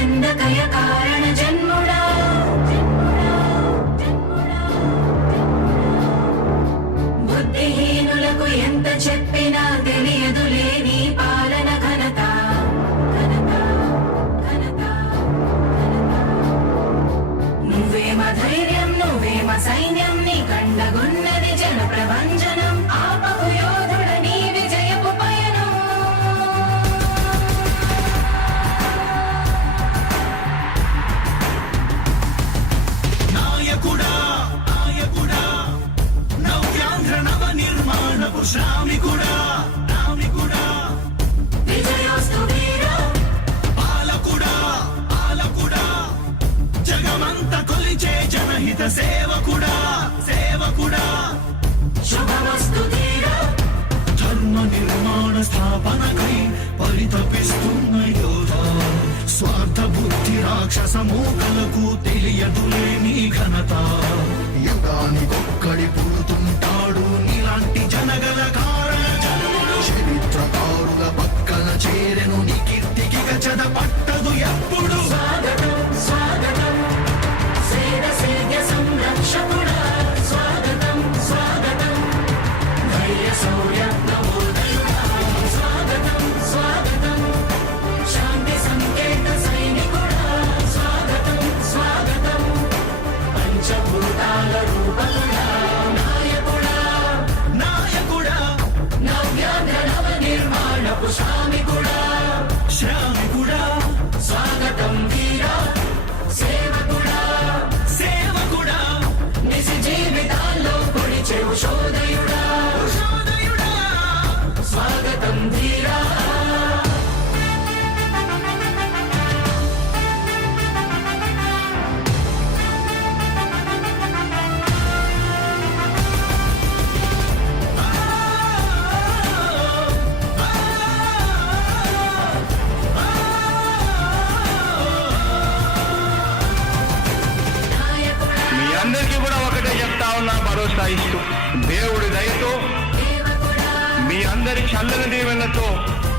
చందకయ కారణ జన్ముడా బుద్ధిహీనులకు ఎంత చెప్పినా తెలియదులే నీ పాలన ఘనత నువ్వేమ ధైర్యం నువ్వేమ సైన్యం నీ కండగున్నది జన ప్రభంజనం ఆపకు యోధుడ నీ విజయపు పయనం నాయకుడా నాయకుడా నవ్యాంధ్ర నవ నిర్మాణపు శ్రామికుడా రామికుడా విజయోస్తు వీరా పాలకుడా పాలకుడా జగమంత కొలిచే జనహిత సేవకుడా సేవకుడా శుభమస్తు ధీరా ధర్మ నిర్మాణ స్థాపనకై పరితపిస్తున్న యోధ స్వార్థ బుద్ధి రాక్షస మూకలకు తెలియదులే నీ ఘనత యుగానికొక్కడి పుడుతుంటాడు నీలాంటి జనగల కారణ జన్ముడు చరిత్రకారుల పక్కన చేరెను నీ కీర్తికి గచద పట్టదు ఎప్పుడు స్వాగతం స్వాగతం సేద సేద్య సంరక్షకుడా స్వాగతం స్వాగతం ధైర్య శౌర్య నవోదయుడా స్వాగతం స్వాగతం శాంతి సంకేత సైనికుడా స్వాగతం స్వాగతం పంచభూతాల రూపకుడా నాయకుడా నాయకుడా నవ్యాంధ్ర నవ నిర్మాణపు శ్రామికుడా శ్రామికుడా స్వాగతం వీరా సేవకుడా సేవకుడా నిజ జీవితాల్లో పొడిచే ఉషోదయుడా ఉషోదయుడా స్వాగతం ధీరా నాయకుడా మీ అందరికీ కూడా ఒకటే చెప్తా ఉన్నా భరోసా ఇస్తూ దేవుడి దయతో సేవకుడా మీ అందరి చల్లని దీవెనతో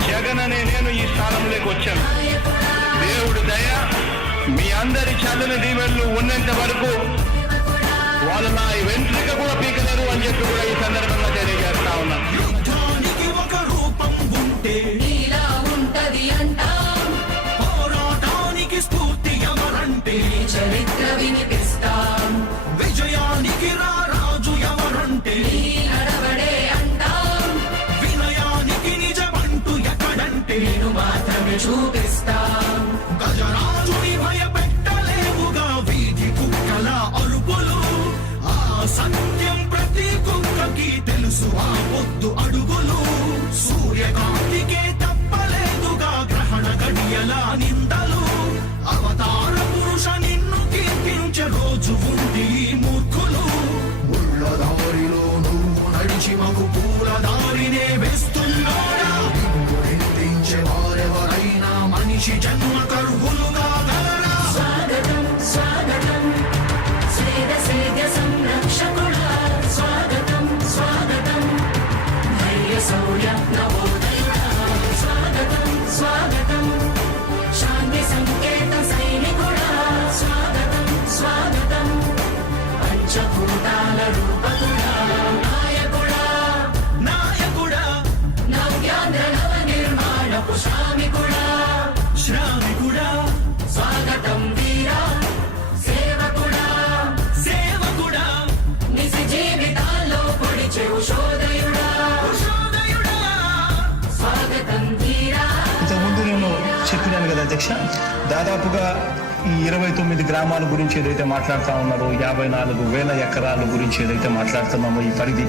జగన్ అనే నేను ఈ స్థానంలోకి వచ్చాను. నాయకుడా దేవుడి దయ మీ అందరి చల్లని దీవెనలు ఉన్నంత వరకు సేవకుడా వాళ్ళు నా వెంట్రిక కూడా పీకలేరు అని చెప్పి కూడా ఈ సందర్భంగా తెలియజేస్తా ఉన్నాను. యుద్ధానికి ఒక రూపం ఉంటే నీలా ఉంటది అంటాం పోరాటానికి స్ఫూర్తి ఎవరంటే ఈ చరిత్ర వినిపిస్తాం విజయానికి రారాజు ఎవరంటే నీ నడవడే అంటాం వినయానికి నిజమంటూ ఎక్కడంటే నేను మాత్రమే చూపిస్తాం గజరాజుని భయపెట్టలేవుగా వీధి కుక్కల అరుపులు ఆ సత్యం ప్రతి కుక్కకి తెలుసు ఆ పొద్దు అడుగులు సూర్యకాంతికే తప్పలేదుగా గ్రహణ గడియల నిందలు అవతార పురుష నిన్ను కీర్తించే రోజు ఉంది ఈ మూర్ఖులు ముళ్ళ దారిలో నువ్వు నడిచి మాకు పూల దారినే వేస్తున్నాడా నిన్ను నిందించే వారెవరైనా మనిషి జన్మ కరువులుగా గలరా స్వాగతం స్వాగతం సేద సేద్య సంరక్షకుడా స్వాగతం స్వాగతం ధైర్య శౌర్య నవోదయుడా స్వాగతం స్వాగతం శాంతి సంకేత సైనికుడా స్వాగతం స్వాగతం పంచభూతాల రూపకుడా నాయకుడా నాయకుడా నవ్యాంధ్ర నవ నిర్మాణపు శ్రామికుడా శ్రామికుడా స్వాగతం వీరా సేవకుడా సేవకుడా నిజ జీవితాల్లో పొడిచే ఉషోదయుడా ఉషోదయుడా స్వాగతం ధీరా ఇంతకుముందు నేను చెప్పినాను కదా అధ్యక్ష, దాదాపుగా ఈ 29 గ్రామాల గురించి ఏదైతే మాట్లాడుతూ ఉన్నారో 54,000 ఎకరాల గురించి ఏదైతే మాట్లాడుతున్నామో ఈ పరిధి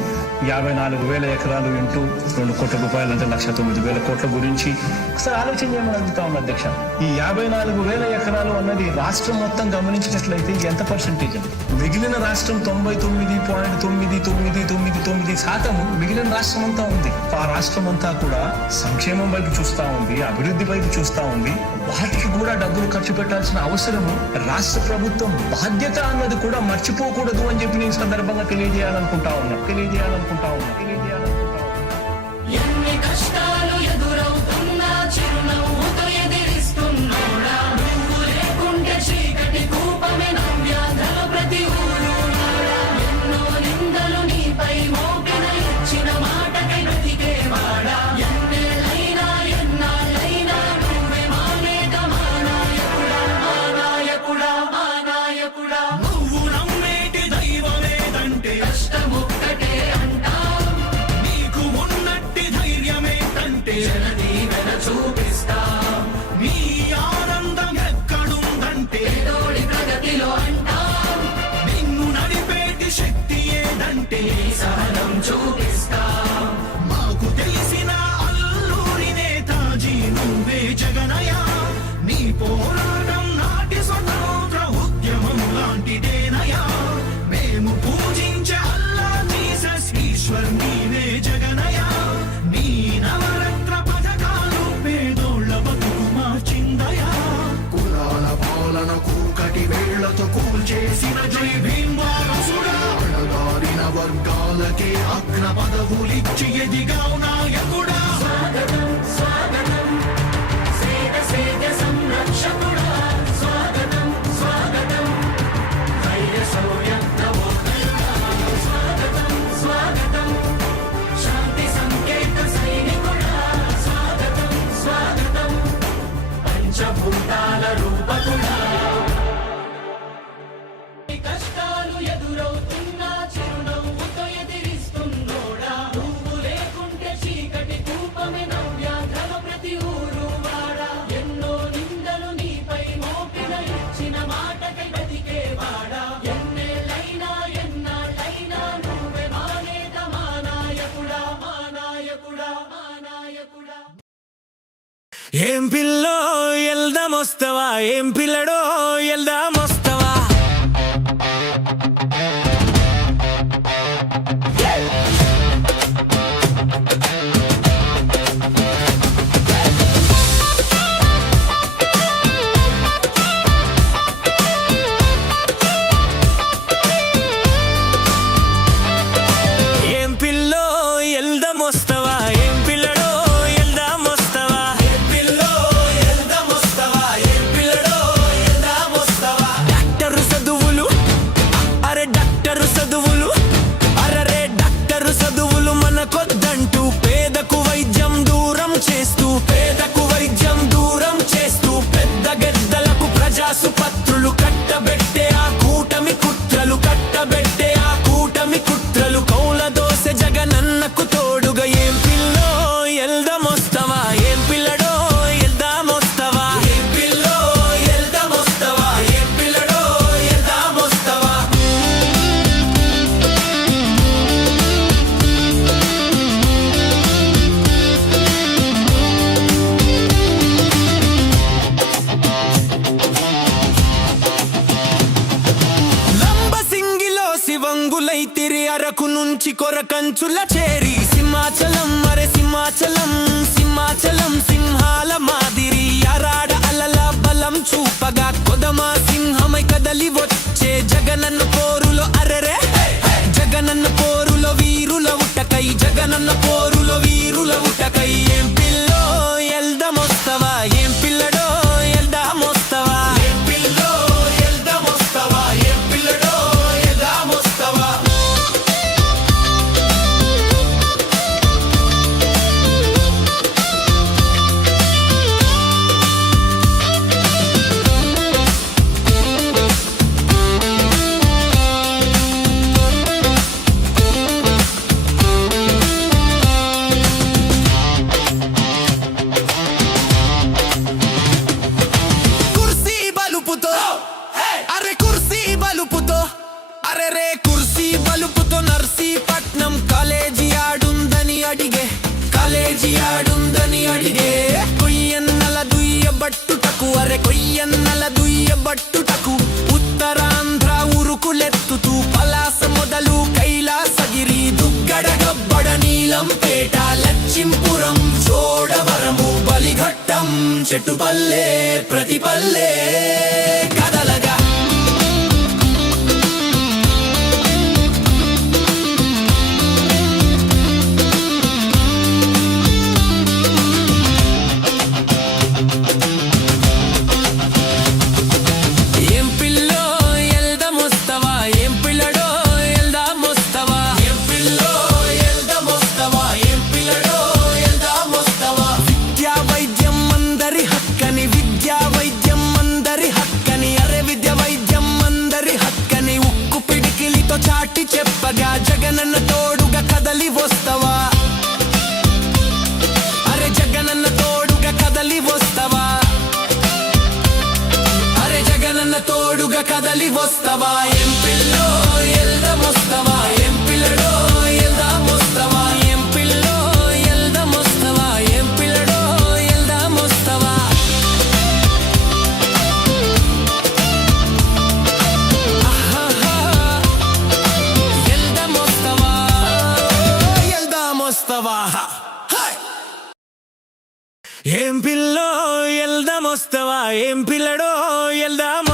54,000 ఎకరాలు ఇంటూ 2 కోట్ల రూపాయలు అంటే 1,09,000 కోట్ల గురించి ఒకసారి ఆలోచన చేయమని అడుగుతా ఉన్నా అధ్యక్ష. ఈ 54,000 ఎకరాలు అన్నది రాష్ట్రం మొత్తం గమనించినట్లయితే ఎంత పర్సెంటేజ్? మిగిలిన రాష్ట్రం 99.9999% మిగిలిన రాష్ట్రం అంతా ఉంది. ఆ రాష్ట్రం అంతా కూడా సంక్షేమం వైపు చూస్తా ఉంది, అభివృద్ధి వైపు చూస్తా ఉంది. వాటికి కూడా డబ్బులు ఖర్చు పెట్టాల్సిన అవసరము రాష్ట్ర ప్రభుత్వం బాధ్యత అన్నది కూడా మర్చిపోకూడదు అని చెప్పి నేను సందర్భంగా తెలియజేయాలనుకుంటా ఉన్నా. ఎన్ని కష్టాలు ఎదురవుతున్నా చిరునవ్వుతో ఎదిరిస్తున్నోడా నువ్వు చూస్తుంటే జనదీవెన చూపిస్తాం. మీ ఆనందం ఎక్కడుందంటే తోడి ప్రగతిలో అంటాం. నిన్ను నడిపేటి శక్తి ఏదంటే సహనం చూపిస్తాం. మాకు తెలిసిన అల్లూరి నేతాజీ నువ్వే జగనయ్య. నీ పోరాటం నాటి స్వతంత్ర ఉద్యమం లాంటిదేనయ్యా. మేము పూజించే అల్లా జీసస్ ఈశ్వర్ నీవే జగనయ్య. నీ నవరత్న పథకాలు పేదోళ్ళ బతుకు మార్చిందయ్యా. కులాల పాలన కూకటి వేళ్లతో కూల్చేసిన జై భీమ్ వారసుడా. అణగారిన వర్గాలకే అగ్ర పదవులిచ్చి ఎదిగావు నాయకుడా. స్వాగతం స్వాగతం సేద సేద సంరక్షకుడా. స్వాగతం స్వాగతం ధైర్య శౌర్య నవోదయుడా. స్వాగతం స్వాగతం శాంతి సంకేత సైనికుడా. స్వాగతం స్వాగతం పంచభూతాల రూపకుడా. కష్టాలు ఎదురవుతున్నా చిరునవ్వుతో ఎదిరిస్తున్నోడా. నువ్వు లేకుంటే చీకటి కూపమే నవ్యాంధ్రలో ప్రతి ఊరు వాడా. ఎన్నో నిందలు నీపై మోపిన ఇచ్చిన మాటకై బతికేవాడా. ఎన్నేళ్ళైనా ఎన్నాళ్ళైనా నువ్వే మా నేత మా నాయకుడా. మా నాయకుడా మా నాయకుడా. ఏం పిల్లో ఎల్దామొస్తావా, ఏం పిల్లడో ఎల్దామొస్తావా. ఏం పిల్లో ఎల్దామొస్తావా, ఏం పిల్లడో ఎల్దామొస్తావా. ఏం పిల్లో ఎల్దామొస్తావా, ఏం పిల్లడో ఎల్దామొస్తావా. డాక్టరు చదువులు అరే డాక్టరు చదువులు అరరే డాక్టరు చదువులు మనకొద్దంటూ పేదకు వైద్యం దూరం చేస్తూ పెద్ద గెద్దలకు ప్రజాసుపత్రులు కట్టబెట్టే ఆ కూటమి కుట్రలు కౌల దోసె జగనన్నకు తోడుగా. ఏం పిల్లో ఎల్దామొస్తావా, ఏం పిల్లడో ఎల్దామొస్తావా. ఏం పిల్లో ఎల్దామొస్తావా, ఏం పిల్లడో ఎల్దామొస్తావా. లంబసింగిలో శివంగులైతిరి అరకు నుంచి కొరకంచుల చేరి. సింహాచలం అరే సింహాచలం సింహాల మాదిరి అరాడ అలల బలం చూపగా కొదమా సింహమై కదలి వచ్చే జగనన్న పోరులో అరెరే. జగనన్న పోరులో వీరుల ఉటకై, జగనన్న పోరులో వీరుల ఉటకై. ఏం పిల్లో ఎల్దామొస్తావా, ఏం పిల్లడో ఎల్దామొస్తావా. ఏం పిల్లో ఎల్దామొస్తావా, ఏం పిల్లడో ఎల్దామొస్తావా. కుర్సీ బలుపుతో అరే కుర్సీ బలుపుతో అరే రే కుర్సీ బలుపుతో నర్సీపట్నం కాలేజీ ఆడుందని అడిగే. కొయ్యన్నల దుయ్యబట్టుటకు అరే కొయ్యన్నల దుయ్యబట్టుటకు ఉత్తరాంధ్ర ఉరుకులెత్తుతూ పలాస మొదలు కైలాసగిరి దుగ్గడ గబ్బడ నీలంపేట లచ్చింపురం చోడవరము బలిఘట్టం చెట్టుపల్లె ప్రతి పల్లె కదలగా. ఏం పిల్లో ఎల్దామొస్తావా, ఏం పిల్లడో ఎల్దామొస్తావా. ఏం పిల్లో ఎల్దామొస్తావా, ఏం పిల్లడో ఎల్దామొస్తావా. విద్యా వైద్యం అందరి హక్కని వస్తవా ఏం పిల్లో ఎల్దం వస్తవా ఏం పిల్లడో ఎల్దం వస్తవా ఏం పిల్లో ఎల్దం వస్తవా ఏం పిల్లడో ఎల్దం వస్తవా ఎల్దం వస్తవా ఎల్దం వస్తవా ఏం పిల్లో ఎల్దం వస్తవా ఏం పిల్లడో ఎల్దం